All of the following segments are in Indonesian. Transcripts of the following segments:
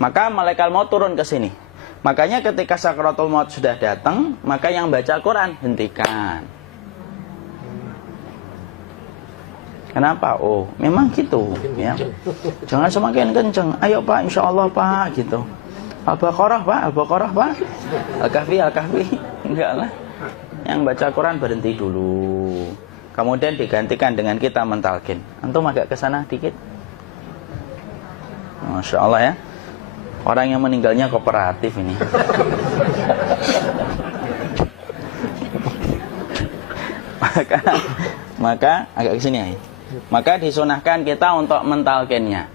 Maka malaikat maut turun ke sini. Makanya ketika sakaratul maut sudah datang, maka yang baca Quran hentikan. Kenapa? Oh, memang gitu ya. Jangan semakin kenceng. Ayo Pak, insya Allah Pak, gitu. Al-Baqarah Pak, Al-Baqarah Pak. Al-Kahfi, Al-Kahfi. Enggak lah. Yang baca Quran berhenti dulu. Kemudian digantikan dengan kita mentalkin. Antum agak ke sana dikit. Masya Allah ya. Orang yang meninggalnya kooperatif ini. maka agak ke sini ya. Maka disunahkan kita untuk mentalkinnya.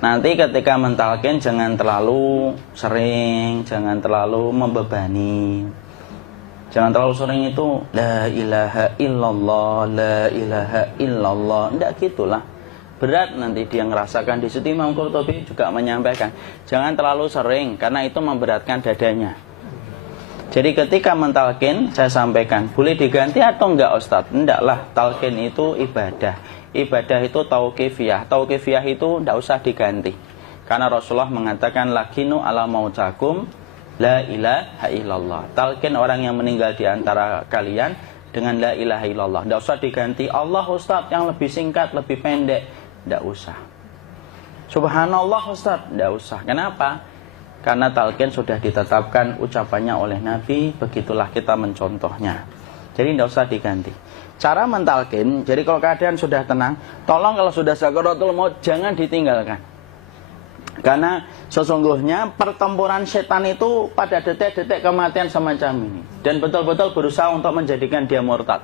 Nanti ketika mentalkin jangan terlalu sering, jangan terlalu membebani. Jangan terlalu sering itu la ilaha illallah, la ilaha illallah. Enggak gitulah. Berat nanti dia ngerasakan. Di situ Imam Qurtubi juga menyampaikan, jangan terlalu sering karena itu memberatkan dadanya. Jadi ketika mentalkin, saya sampaikan, boleh diganti atau enggak Ustadz? Enggaklah, talkin itu ibadah. Ibadah itu tauqifiyah. Tauqifiyah itu enggak usah diganti. Karena Rasulullah mengatakan, lakinu ala mautakum la ilaha illallah. Talkin orang yang meninggal di antara kalian dengan la ilaha illallah. Enggak usah diganti Allah Ustadz yang lebih singkat, lebih pendek. Tidak usah. Subhanallah Ustaz, tidak usah. Kenapa? Karena talqin sudah ditetapkan ucapannya oleh Nabi, begitulah kita mencontohnya. Jadi tidak usah diganti. Cara mentalqin, jadi kalau keadaan sudah tenang, tolong kalau sudah sakaratul maut jangan ditinggalkan. Karena sesungguhnya pertempuran setan itu pada detik-detik kematian semacam ini. Dan betul-betul berusaha untuk menjadikan dia murtad.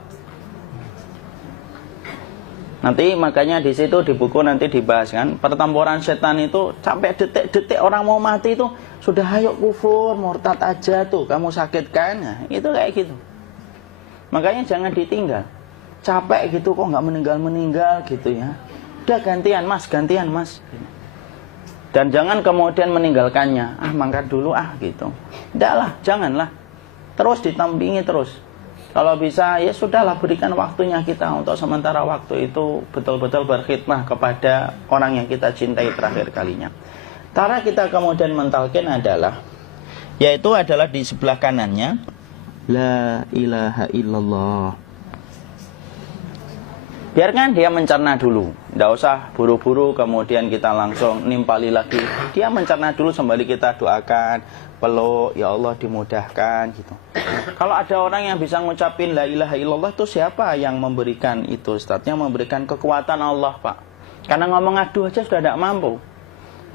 Nanti makanya di situ di buku nanti dibahas kan, pertempuran setan itu sampai detik-detik orang mau mati itu sudah ayo kufur, murtad aja tuh, kamu sakit kan? Nah, itu kayak gitu. Makanya jangan ditinggal. Capek gitu kok nggak meninggal gitu ya. Udah gantian mas. Dan jangan kemudian meninggalkannya. Mangkat dulu gitu. Enggak lah, janganlah. Terus ditampingi terus. Kalau bisa ya sudahlah, berikan waktunya kita untuk sementara waktu itu betul-betul berkhidmah kepada orang yang kita cintai terakhir kalinya. Cara kita kemudian mentalkin adalah, yaitu adalah di sebelah kanannya la ilaha illallah. Biarkan dia mencerna dulu, tidak usah buru-buru kemudian kita langsung nimpali lagi. Dia mencerna dulu sembari kita doakan, peluk, ya Allah dimudahkan gitu. Kalau ada orang yang bisa ngucapin la ilaha illallah itu siapa yang memberikan itu Ustaz? Yang memberikan kekuatan Allah Pak. Karena ngomong aduh aja sudah tidak mampu.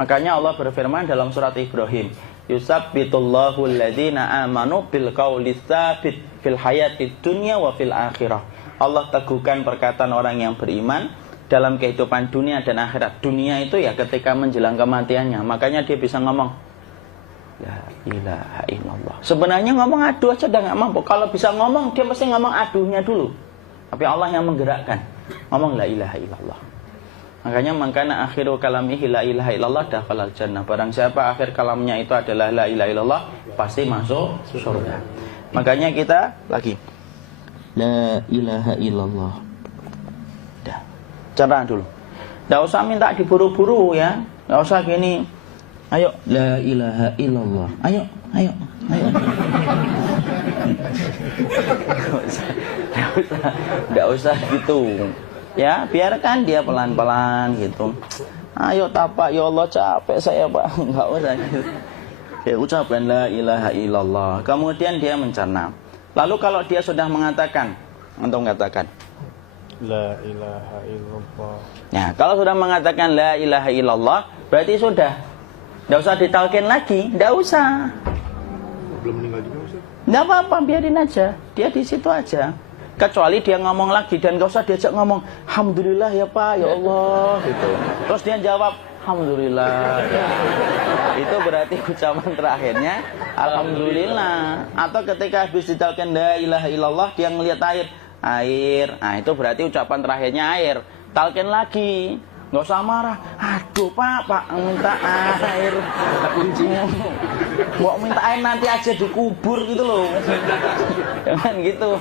Makanya Allah berfirman dalam surat Ibrahim, yusabbitullahu alladhina amanu bil qawli tsabit fil hayatid dunya wa fil akhirah. Allah teguhkan perkataan orang yang beriman dalam kehidupan dunia dan akhirat. Dunia itu ya ketika menjelang kematiannya. Makanya dia bisa ngomong la ilaha illallah. Sebenarnya ngomong aduh aja udah gak mampu. Kalau bisa ngomong, dia mesti ngomong aduhnya dulu. Tapi Allah yang menggerakkan. Ngomong la ilaha illallah. Makanya mangkana akhiru kalamihi la ilaha illallah dakhalal jannah. Barang siapa akhir kalamnya itu adalah la ilaha illallah, pasti masuk surga. Makanya kita lagi la ilaha illallah. Dah. Cara dulu. Enggak usah minta diburu-buru ya. Enggak usah gini. Ayo la ilaha illallah. Ayo. Enggak usah gitu. Ya, biarkan dia pelan-pelan gitu. Ayo tapak, ya Allah capek saya Pak. Enggak usah gitu. Ya ucapkan la ilaha illallah. Kemudian dia mencerna. Lalu kalau dia sudah mengatakan, antum mengatakan la ilaha illallah. Nah, kalau sudah mengatakan la ilaha illallah, berarti sudah. Tidak usah ditalkin lagi, tidak usah. Belum meninggal juga Ustaz? Tidak apa-apa, biarin aja. Dia di situ aja. Kecuali dia ngomong lagi dan gak usah diajak ngomong alhamdulillah ya Pak, ya Allah gitu. Terus dia jawab alhamdulillah. Itu berarti ucapan terakhirnya alhamdulillah. Atau ketika habis ditalkin la ilaha illallah, dia ngelihat air. Nah, itu berarti ucapan terakhirnya air. Talkin lagi. Nggak usah marah. Aduh Pak minta air. Kuncinya. Mau minta air nanti aja dikubur gitu loh. Jangan gitu.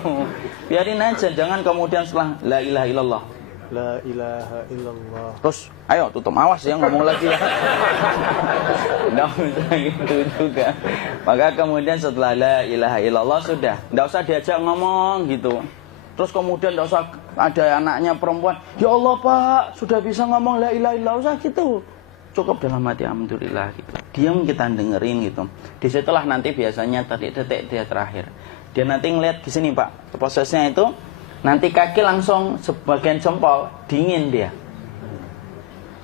Biarin aja. Jangan kemudian setelah la ilaha illallah La ilaha illallah. Terus, ayo tutup, awas ya ngomong lagi ya. Nggak bisa gitu juga. Maka kemudian setelah la ilaha illallah sudah, nggak usah diajak ngomong gitu. Terus kemudian nggak usah ada anaknya perempuan, ya Allah Pak, sudah bisa ngomong la ilaha illallah, usah gitu. Cukup dalam hati alhamdulillah gitu. Diam kita dengerin gitu. Disitulah nanti biasanya detik dia terakhir. Dia nanti ngeliat di sini Pak, prosesnya itu. Nanti kaki langsung sebagian jempol dingin dia.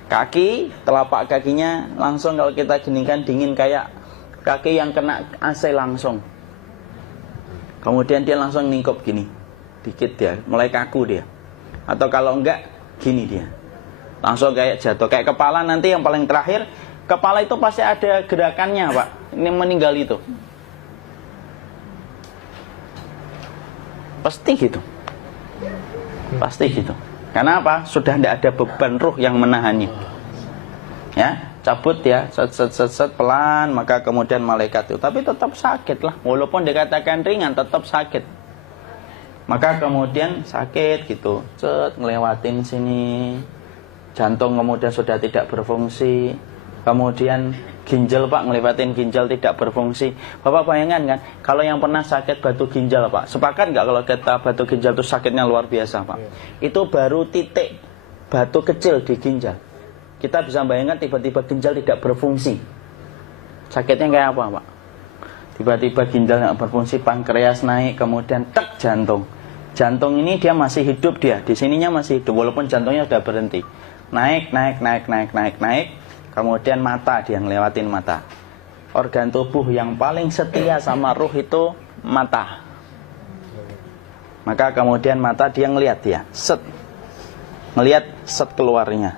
Kaki, telapak kakinya langsung kalau kita geningkan dingin kayak kaki yang kena AC langsung. Kemudian dia langsung ningkup gini, dikit dia, mulai kaku dia. Atau kalau enggak, gini dia. Langsung kayak jatuh, kayak kepala nanti yang paling terakhir. Kepala itu pasti ada gerakannya Pak, ini meninggal itu. Pasti gitu. Pasti gitu. Karena apa? Sudah tidak ada beban ruh yang menahannya. Ya, cabut ya, set pelan, maka kemudian malaikat itu. Tapi tetap sakit lah, walaupun dikatakan ringan, tetap sakit. Maka kemudian sakit gitu, ngelewatin sini, jantung kemudian sudah tidak berfungsi, kemudian ginjal Pak, ngelewatin ginjal tidak berfungsi. Bapak bayangkan kan, kalau yang pernah sakit batu ginjal Pak, sepakat nggak kalau kita batu ginjal itu sakitnya luar biasa Pak? Itu baru titik batu kecil di ginjal. Kita bisa bayangkan tiba-tiba ginjal tidak berfungsi. Sakitnya kayak apa Pak? Tiba-tiba ginjal nggak berfungsi, pankreas naik, kemudian tek jantung. Jantung ini dia masih hidup dia, di sininya masih hidup walaupun jantungnya sudah berhenti. Naik. Kemudian mata, dia ngelewatin mata. Organ tubuh yang paling setia sama ruh itu mata. Maka kemudian mata dia ngelihat dia, ngelihat keluarnya,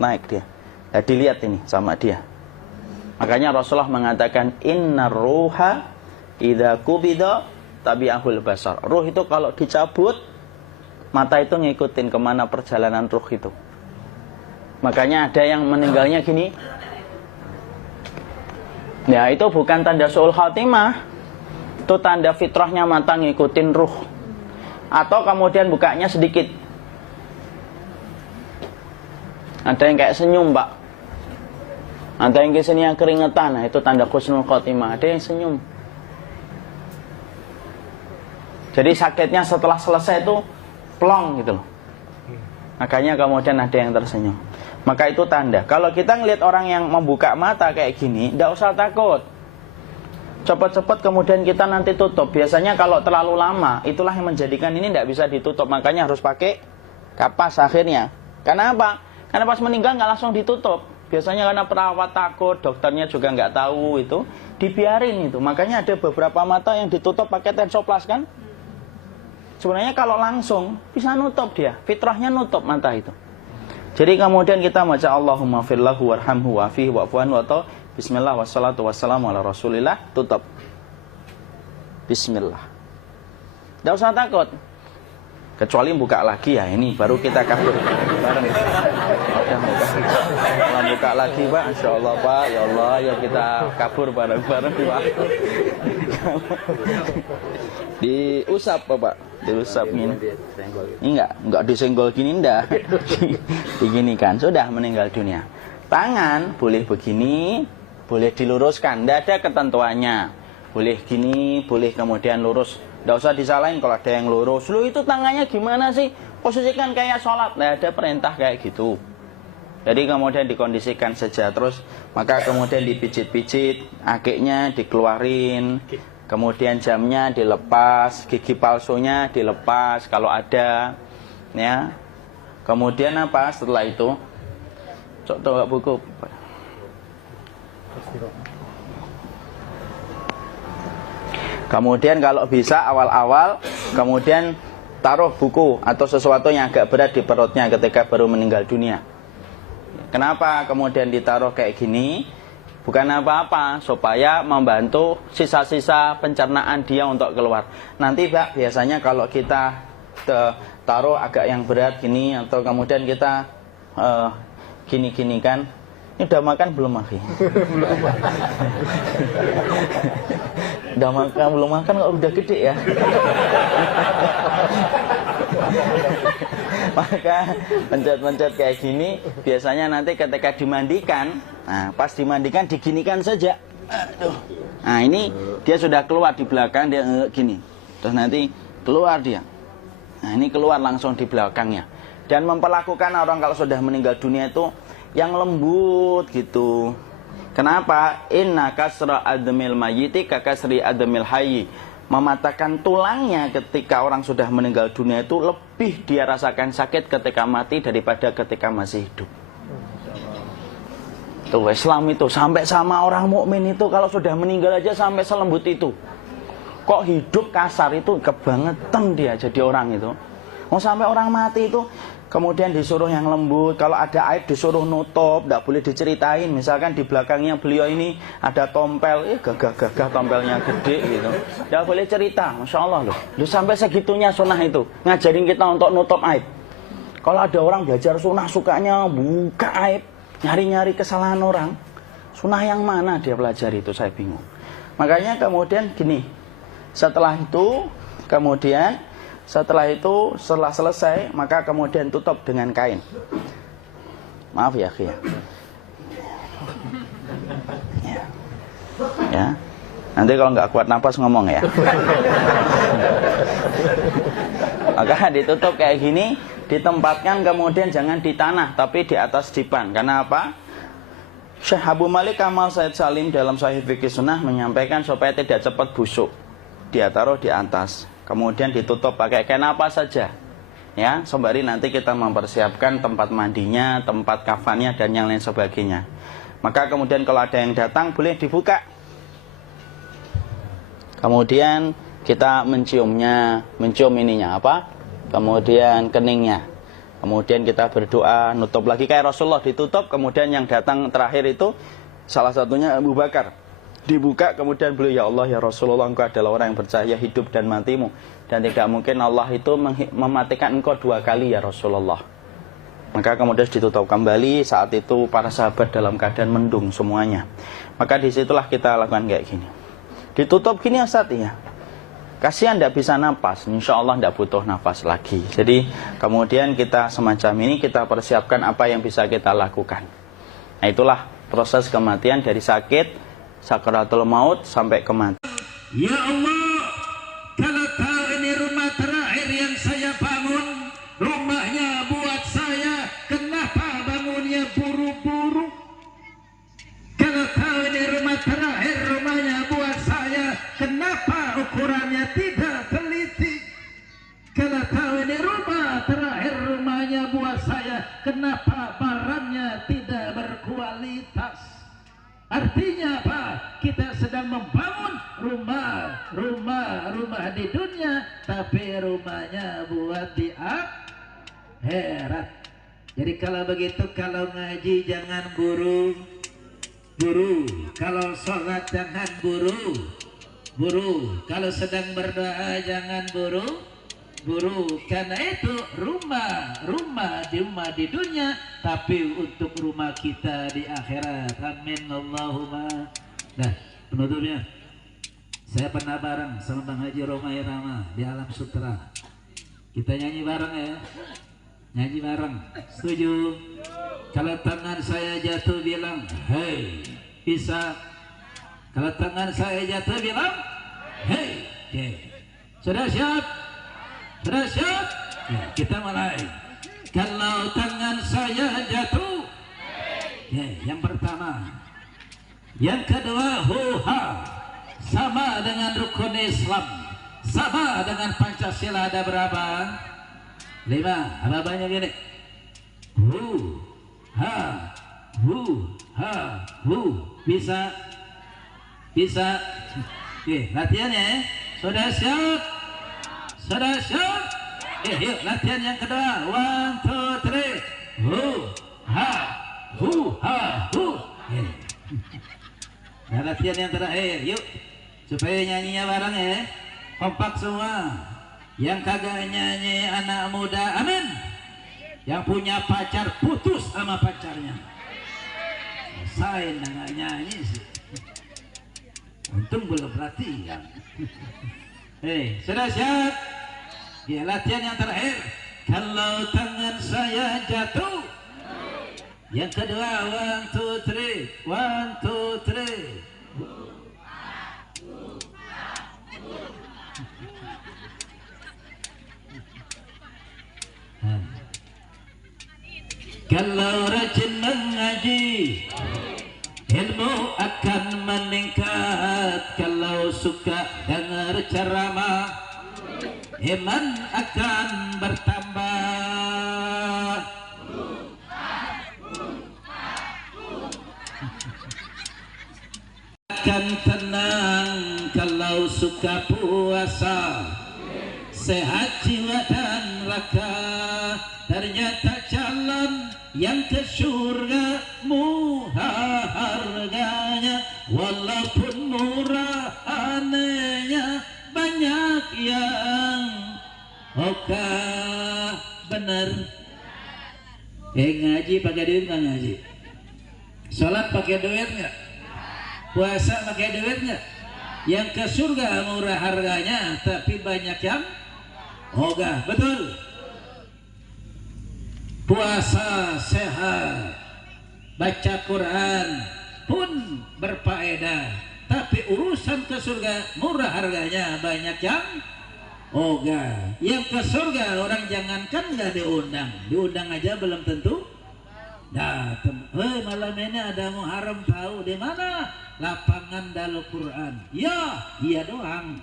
naik dia. Ya, dilihat ini sama dia. Makanya Rasulullah mengatakan innar ruha idza qubida tabi'ahul basar. Ruh itu kalau dicabut, mata itu ngikutin kemana perjalanan ruh itu. Makanya ada yang meninggalnya gini. Ya itu bukan tanda su'ul khatimah. Itu tanda fitrahnya mata ngikutin ruh. Atau kemudian bukanya sedikit. Ada yang kayak senyum Pak. Ada yang kesini yang keringetan. Nah itu tanda husnul khatimah. Ada yang senyum. Jadi sakitnya setelah selesai itu plong gitu loh. Makanya kemudian ada yang tersenyum. Maka itu tanda. Kalau kita ngelihat orang yang membuka mata kayak gini, tidak usah takut. Cepat-cepat kemudian kita nanti tutup. Biasanya kalau terlalu lama, itulah yang menjadikan ini tidak bisa ditutup. Makanya harus pakai kapas akhirnya. Karena apa? Karena pas meninggal nggak langsung ditutup. Biasanya karena perawat takut, dokternya juga nggak tahu itu, dibiarin itu. Makanya ada beberapa mata yang ditutup pakai tensoplas kan? Sebenarnya kalau langsung bisa nutup dia, fitrahnya nutup mata itu. Jadi kemudian kita baca Allahumma firlahu warhamhu wa'afihi wa'fuanhu atau bismillah wassalatu wassalamu ala rasulillah, tutup. Bismillah. Tidak usah takut. Kecuali buka lagi ya, ini baru kita kabur bareng. Kalau buka lagi Pak, Insya Allah Pak, ya Allah ya kita kabur bareng-bareng Pak. Diusap Pak, diusap gini. Ini enggak disenggol gini enggak. Begini kan, sudah meninggal dunia. Tangan boleh begini, boleh diluruskan, enggak ada ketentuannya. Boleh gini, boleh kemudian lurus. Enggak usah disalahin kalau ada yang lurus. Lu itu tangannya gimana sih? Posisikan kayak sholat. Enggak ada perintah kayak gitu. Jadi kemudian dikondisikan saja terus, maka kemudian dipijit-pijit, akiknya dikeluarin, kemudian jamnya dilepas, gigi palsunya dilepas kalau ada, ya. Kemudian apa setelah itu? Coba buku. Kemudian kalau bisa awal-awal, kemudian taruh buku atau sesuatu yang agak berat di perutnya ketika baru meninggal dunia. Kenapa kemudian ditaruh kayak gini? Bukan apa-apa, supaya membantu sisa-sisa pencernaan dia untuk keluar. Nanti Pak, biasanya kalau kita taruh agak yang berat gini, atau kemudian kita gini-gini kan, ini udah makan belum Maki? Udah makan belum makan kok udah gede ya? Maka pencet-pencet kayak gini biasanya nanti ketika dimandikan, nah pas dimandikan diginikan saja. Aduh. Nah ini dia sudah keluar di belakang, dia gini. Terus nanti keluar dia. Nah ini keluar langsung di belakangnya. Dan memperlakukan orang kalau sudah meninggal dunia itu yang lembut gitu. Kenapa? Inna kasra admil mayyiti kakasri admil hayyi. Mematahkan tulangnya ketika orang sudah meninggal dunia itu lebih dia rasakan sakit ketika mati daripada ketika masih hidup. Tuh Islam itu sampai sama orang mukmin itu kalau sudah meninggal aja sampai selembut itu. Kok hidup kasar itu kebangetan dia jadi orang itu. Mau sampai orang mati itu kemudian disuruh yang lembut, kalau ada aib disuruh nutup, tidak boleh diceritain. Misalkan di belakangnya beliau ini ada tompel, gagah-gagah tompelnya gede gitu, tidak boleh cerita. Masya Allah loh, sampai segitunya sunnah itu ngajarin kita untuk nutup aib. Kalau ada orang belajar sunnah sukanya buka aib, nyari-nyari kesalahan orang, sunnah yang mana dia pelajari itu saya bingung. Makanya kemudian gini, setelah selesai maka kemudian tutup dengan kain. Maaf ya akhi ya. Nanti kalau nggak kuat napas ngomong ya. Maka ditutup kayak gini, ditempatkan kemudian jangan di tanah tapi di atas dipan. Karena apa? Syekh Abu Malik Kamal Said Salim dalam Sahih Fikih Sunnah menyampaikan supaya tidak cepat busuk. Dia taruh di atas. Kemudian ditutup pakai kain apa saja, ya, sembari nanti kita mempersiapkan tempat mandinya, tempat kafannya dan yang lain sebagainya. Maka kemudian kalau ada yang datang boleh dibuka. Kemudian kita mencium ininya apa? Kemudian keningnya. Kemudian kita berdoa, nutup lagi kayak Rasulullah ditutup. Kemudian yang datang terakhir itu salah satunya Abu Bakar. Dibuka kemudian beliau, ya Allah ya Rasulullah, engkau adalah orang yang percaya hidup dan matimu, dan tidak mungkin Allah itu mematikan engkau 2 kali ya Rasulullah. Maka kemudian ditutup kembali. Saat itu para sahabat dalam keadaan mendung semuanya. Maka disitulah kita lakukan kayak gini, ditutup gini ya Ustaz ya. Kasihan tidak bisa napas, insya Allah tidak butuh napas lagi. Jadi kemudian kita semacam ini kita persiapkan apa yang bisa kita lakukan. Nah itulah proses kematian dari sakit sakaratul maut sampai kematian. Ya Allah, kalau tahu ini rumah terakhir yang saya bangun, rumahnya buat saya, kenapa bangunnya buru-buru? Kalau tahu ini rumah terakhir, rumahnya buat saya, kenapa ukurannya tidak teliti? Kalau tahu ini rumah terakhir, rumahnya buat saya, kenapa barangnya tidak berkualitas? Artinya apa? Kita sedang membangun rumah di dunia, tapi rumahnya buat di akhirat. Jadi kalau begitu, kalau ngaji jangan buru, kalau sholat jangan buru, kalau sedang berdoa jangan buru. Karena itu rumah di dunia, tapi untuk rumah kita di akhirat. Amin Allahumma. Nah, penutupnya, saya pernah bareng sama Bang Haji Romai Rama di Alam Sutra. Kita nyanyi bareng ya, nyanyi bareng. Setuju? Kalau tangan saya jatuh bilang, hei, bisa. Kalau tangan saya jatuh bilang, hei, okay. Sudah siap? Sudah siap? Ya, kita mulai. Kalau tangan saya jatuh, ya, yang pertama. Yang kedua, huha, sama dengan rukun Islam, sama dengan Pancasila. Ada berapa? 5. Apa banyak ini? Huha, bisa? Oke, latihannya ya. Sudah siap? Sudah siap? Yuk latihan yang kedua. 1, 2, 3. Nah, latihan yang terakhir. Yuk, supaya nyanyinya bareng ya. Kompak semua. Yang kagak nyanyi anak muda, amin. Yang punya pacar putus sama pacarnya. Saya nggak nyanyi sih. Untung belum latihan. Sudah siap? Ya, latihan yang terakhir. Kalau tangan saya jatuh. Yang kedua, 1, 2, 3. 1, 2, 3. Kalau rajin mengaji, ilmu akan meningkat. Kalau suka dengar ceramah, iman akan bertambah. Akan tenang kalau suka puasa, sehat jiwa dan raga. Ternyata jalan yang ke surga murah harganya, walaupun murah anehnya banyak yang oka bener. Ngaji pakai duit nggak ngaji? Sholat pakai duit nggak? Puasa pakai duit nggak? Yang ke surga murah harganya tapi banyak yang ogah, betul? Puasa sehat, baca Quran pun berfaedah, tapi urusan ke surga murah harganya banyak yang ogah. Yang ke surga orang jangankan nggak diundang, diundang aja belum tentu datang. Malam ini ada Muharram, tahu di mana? Lapangan Darul Quran. Ya, iya doang.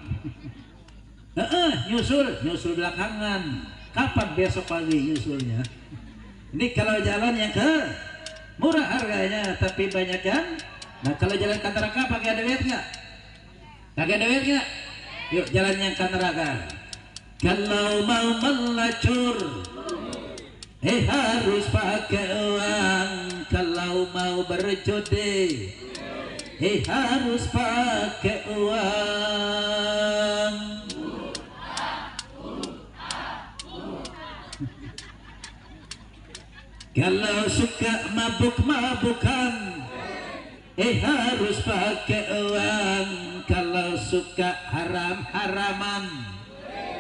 Nyusul belakangan. Kapan besok pagi nyusulnya? Ini kalau jalan yang ke murah harganya tapi banyak yang. Nah, kalau jalan ke neraka pakai duit nggak? Pakai duit nggak? Yuk jalan yang ke neraka. Kalau mau melacur, harus pakai uang. Kalau mau berjudi, harus pakai uang. Kalau suka mabuk-mabukan, harus pakai uang. Kalau suka haram-haraman,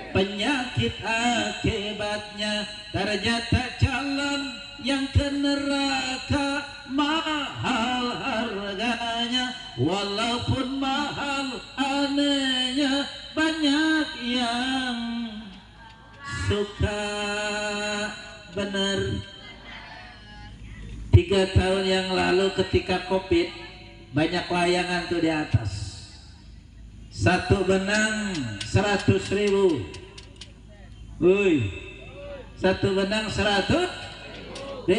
penyakit akibatnya. Ternyata jalan yang ke neraka mahal harganya, walaupun mahal anehnya banyak yang suka bener. 3 tahun yang lalu ketika Covid, banyak layangan tuh di atas. Satu benang 100.000. Woi, satu benang 100.000.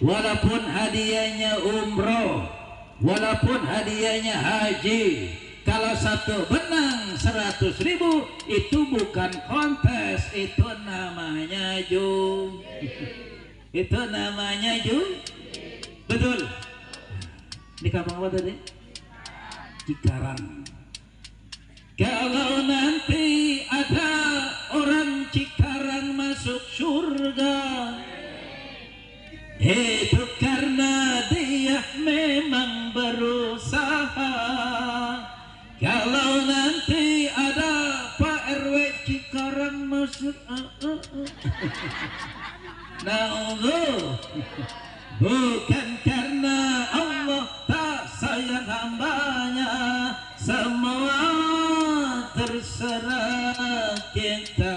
Walaupun hadiahnya umroh, walaupun hadiahnya haji, kalau satu benang 100.000 itu bukan kontes, itu namanya jum. Itu namanya betul. Di kampung apa tadi? Cikarang. Kalau nanti ada orang Cikarang masuk surga, itu karena dia memang berusaha. Kalau nanti ada Pak RW Cikarang masuk bukan karena Allah tak sayang hambanya, semua terserah kita.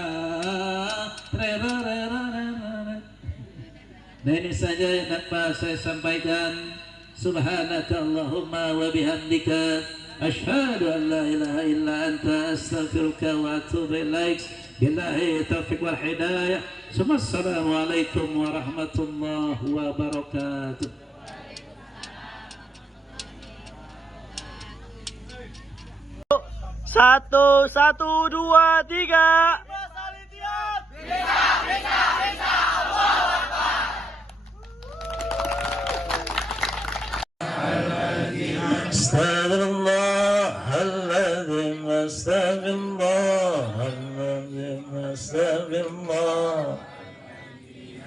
Nah, ini saja yang dapat saya sampaikan. Subhanaka Allahumma wa bihamdika, asyhadu an la ilaha illa anta, astaghfiruka wa atubu ilaik. Billahi taufiq wal hidayah. Assalamualaikum warahmatullahi wabarakatuh. Satu, satu, dua, tiga. Astagfirullahaladzim, astagfirullahaladzim, astagfirullah.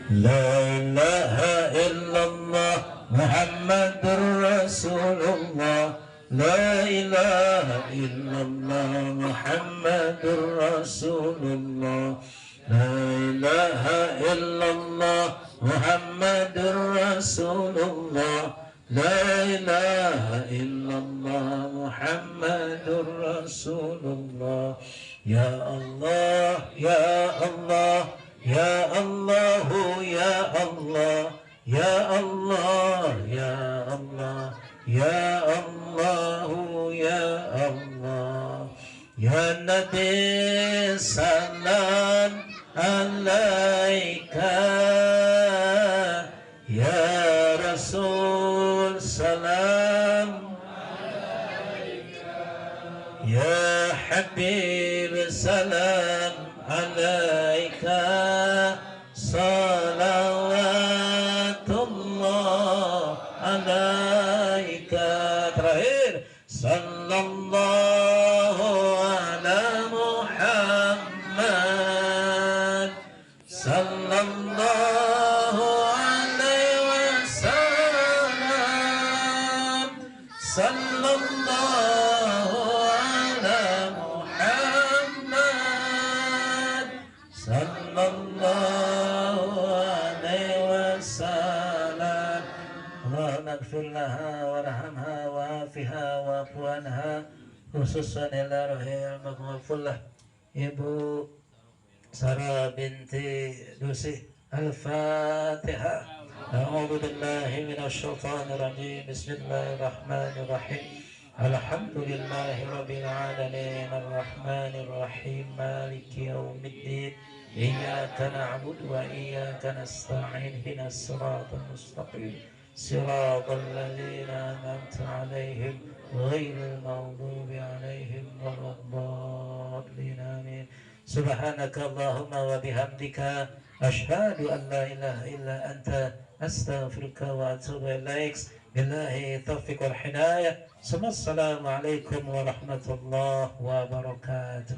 La ilaha illallah Muhammadur Rasulullah. لا إله إلا الله محمد رسول الله لا إله إلا الله محمد رسول الله لا إله إلا الله محمد رسول الله يا الله يا الله يا الله يا الله يا الله يا الله يا الله يا الله يا نبي سلام عليك يا رسول سلام يا حبيب سلام عليك صلوات الله عليك terakhir sallallahu ala Muhammad sallallahu alaihi wasallam sallallahu ala Muhammad sallallahu alaihi wasallam Allahumma ighfir laha warhamha wa'afiha wa'fu anha khususan ila rahim maghfirlah Ibu Sarah binti Dusi Al-Fatihah A'udzu billahi minasy syaithanir rajim Bismillahirrahmanirrahim Alhamdulillahi rabbil alamin arrahmanir rahim maliki yaumiddin Iyyaka na'budu wa iyyaka nasta'in ihdinas siratal mustaqim siratal ladzina an'amta 'alaihim ghairil maghdubi 'alaihim waladdallin amin Subhanaka Allahumma wa bihamdika ashhadu an la ilaha illa anta astaghfiruka wa atubu ilaik billahi taufiq wal hidayah assalamu alaikum warahmatullahi wabarakatuh